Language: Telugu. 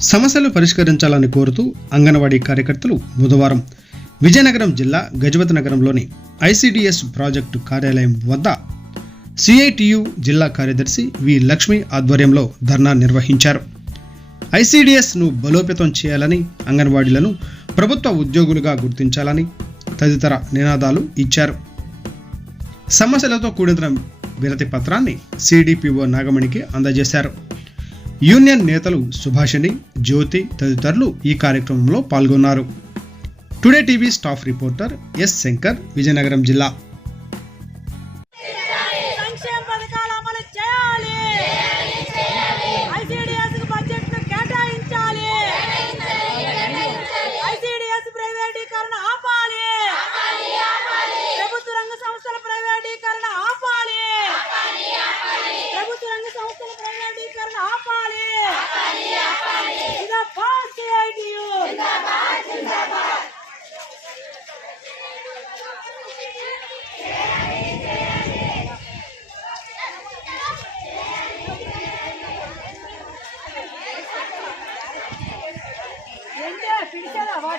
సమస్యలు పరిష్కరించాలని కోరుతూ అంగన్వాడీ కార్యకర్తలు బుధవారం విజయనగరం జిల్లా గజపతి నగరంలోని ఐసిడిఎస్ ప్రాజెక్టు కార్యాలయం వద్ద సిఐటియు జిల్లా కార్యదర్శి వి లక్ష్మి ఆధ్వర్యంలో ధర్నా నిర్వహించారు. ఐసిడిఎస్ను బలోపేతం చేయాలని అంగన్వాడీలను ప్రభుత్వ ఉద్యోగులుగా గుర్తించాలని తదితర నినాదాలు ఇచ్చారు. సమస్యలతో కూడిన వినతి పత్రాన్ని సిడిపిఓ నాగమణికి అందజేశారు. యూనియన్ నేతలు సుభాషిణి జ్యోతి తదితరులు ఈ కార్యక్రమంలో పాల్గొన్నారు. Today TV staff reporter S Shankar Vizianagaram జిల్లా. আবার